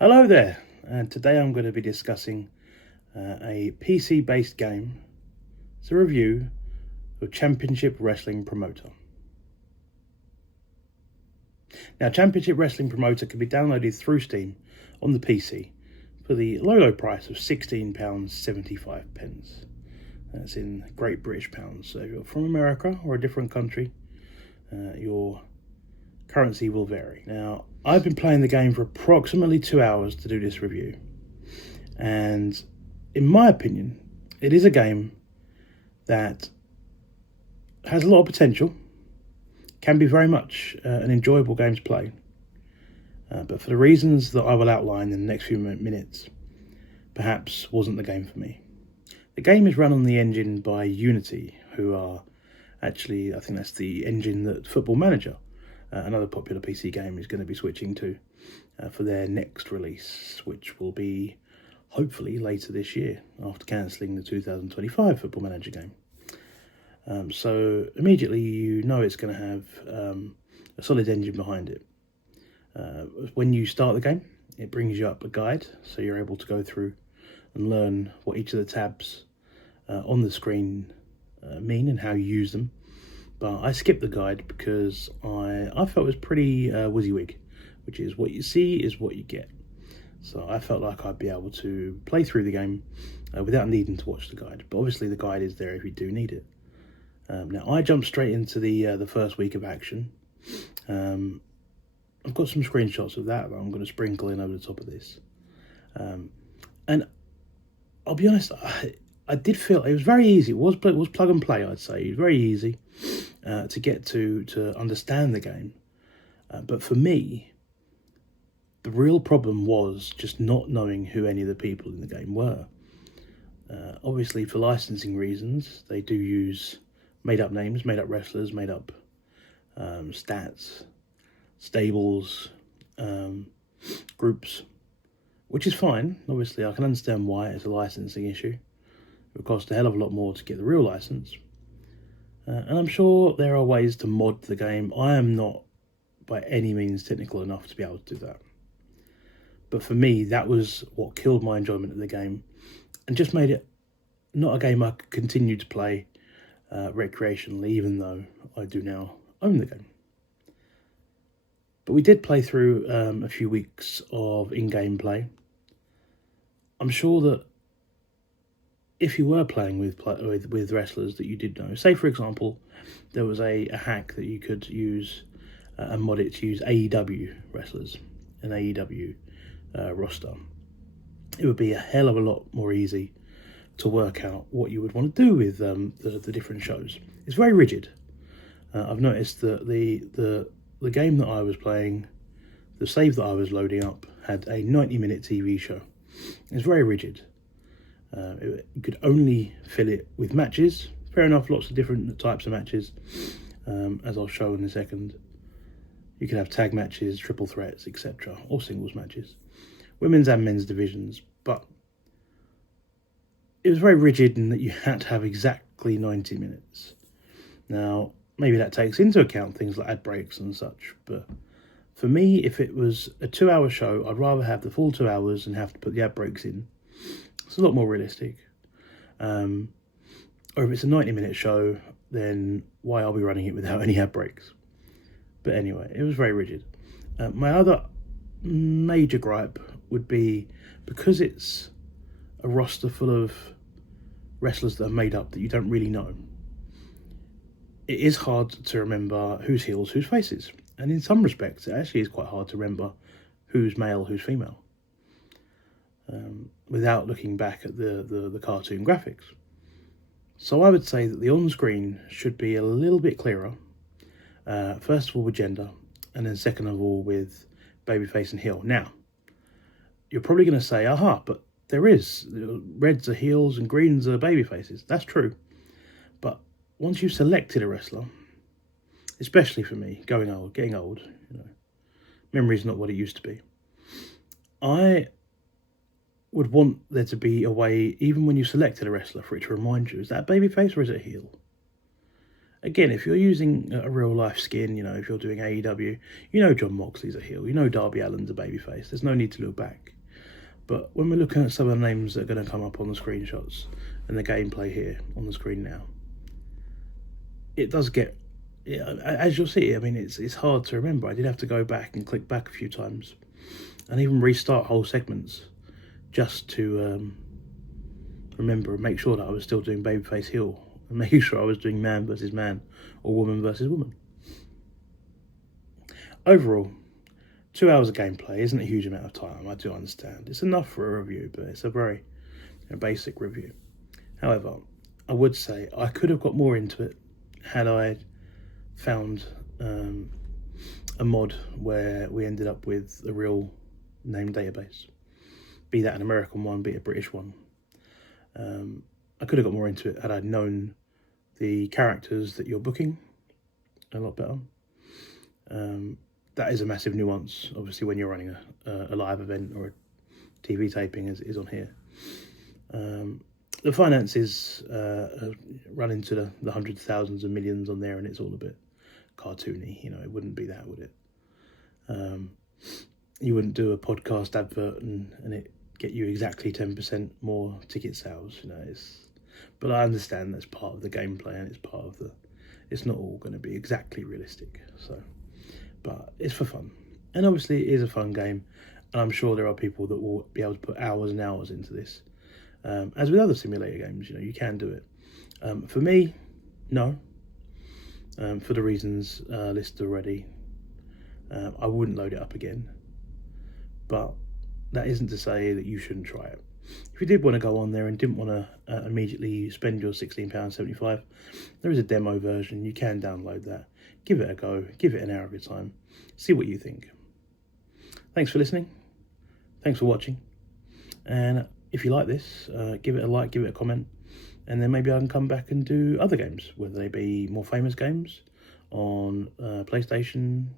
Hello there, and today I'm going to be discussing a PC-based game. It's a review of Championship Wrestling Promoter. Now, Championship Wrestling Promoter can be downloaded through Steam on the PC for the low price of £16.75. That's in Great British pounds. So if you're from America or a different country, your currency will vary. Now, I've been playing the game for approximately 2 hours to do this review, and in my opinion, it is a game that has a lot of potential, can be very much an enjoyable game to play, but for the reasons that I will outline in the next few minutes, perhaps wasn't the game for me. The game is run on the engine by Unity, who are actually, I think that's the engine that Football Manager, another popular PC game, is going to be switching to for their next release, which will be hopefully later this year after cancelling the 2025 Football Manager game. So immediately you know it's going to have a solid engine behind it. When you start the game, it brings you up a guide, so you're able to go through and learn what each of the tabs on the screen mean and how you use them. But I skipped the guide because I felt it was pretty WYSIWYG, which is what you see is what you get. So I felt like I'd be able to play through the game without needing to watch the guide. But obviously the guide is there if you do need it. Now I jumped straight into the first week of action. I've got some screenshots of that I'm going to sprinkle in over the top of this. And I'll be honest, I did feel it was very easy. It was plug and play, I'd say. It was very easy to get to understand the game. But for me, the real problem was just not knowing who any of the people in the game were. Obviously, for licensing reasons, they do use made-up names, made-up wrestlers, made-up stats, stables, groups, which is fine. Obviously, I can understand why it's a licensing issue. It would cost a hell of a lot more to get the real license. And I'm sure there are ways to mod the game. I am not by any means technical enough to be able to do that. But for me, that was what killed my enjoyment of the game and just made it not a game I could continue to play recreationally, even though I do now own the game. But we did play through a few weeks of in-game play. I'm sure that if you were playing with wrestlers that you did know, say for example, there was a hack that you could use and mod it to use AEW wrestlers, an AEW roster, it would be a hell of a lot more easy to work out what you would want to do with the different shows. It's very rigid. I've noticed that the game that I was playing, the save that I was loading up, had a 90-minute TV show. It's very rigid. You could only fill it with matches. Fair enough, lots of different types of matches, as I'll show in a second. You could have tag matches, triple threats, etc., or singles matches, women's and men's divisions, but it was very rigid in that you had to have exactly 90 minutes. Now, maybe that takes into account things like ad breaks and such, but for me, if it was a 2-hour show, I'd rather have the full 2 hours and have to put the ad breaks in. It's a lot more realistic. Or if it's a 90-minute show, then why are we running it without any ad breaks? But anyway, it was very rigid. My other major gripe would be, because it's a roster full of wrestlers that are made up that you don't really know, it is hard to remember who's heels, who's faces. And in some respects, it actually is quite hard to remember who's male, who's female, without looking back at the cartoon graphics. So I would say that the on-screen should be a little bit clearer. First of all with gender, and then second of all with babyface and heel. Now, you're probably going to say, aha, but there is. Reds are heels and greens are babyfaces. That's true. But once you've selected a wrestler, especially for me, getting old, memory's not what it used to be. I would want there to be a way, even when you selected a wrestler, for it to remind you, is that a babyface or is it a heel? Again, if you're using a real life skin, you know, if you're doing AEW, you know John Moxley's a heel, you know Darby Allin's a babyface. There's no need to look back. But when we're looking at some of the names that are going to come up on the screenshots and the gameplay here on the screen now, it does get, as you'll see, I mean, it's hard to remember. I did have to go back and click back a few times and even restart whole segments just to remember and make sure that I was still doing babyface heel and making sure I was doing man versus man or woman versus woman. Overall, 2 hours of gameplay isn't a huge amount of time, I do understand. It's enough for a review, but it's a very basic review. However, I would say I could have got more into it had I found a mod where we ended up with a real name database, be that an American one, be it a British one. I could have got more into it had I known the characters that you're booking a lot better. That is a massive nuance, obviously, when you're running a live event or a TV taping, as is on here. The finances run into the hundreds, thousands and millions on there, and it's all a bit cartoony. You know, it wouldn't be that, would it? You wouldn't do a podcast advert and it get you exactly 10% more ticket sales. You know, but I understand that's part of the gameplay and it's part of it's not all going to be exactly realistic. So, but it's for fun, and obviously it is a fun game, and I'm sure there are people that will be able to put hours and hours into this. As with other simulator games, you know, you can do it. For me, no. For the reasons listed already, I wouldn't load it up again. But that isn't to say that you shouldn't try it. If you did want to go on there and didn't want to immediately spend your £16.75, there is a demo version. You can download that. Give it a go. Give it an hour of your time. See what you think. Thanks for listening. Thanks for watching. And if you like this, give it a like, give it a comment, and then maybe I can come back and do other games, whether they be more famous games on PlayStation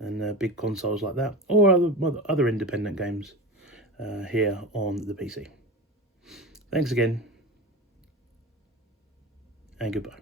and big consoles like that, or other independent games here on the PC. Thanks again, and goodbye.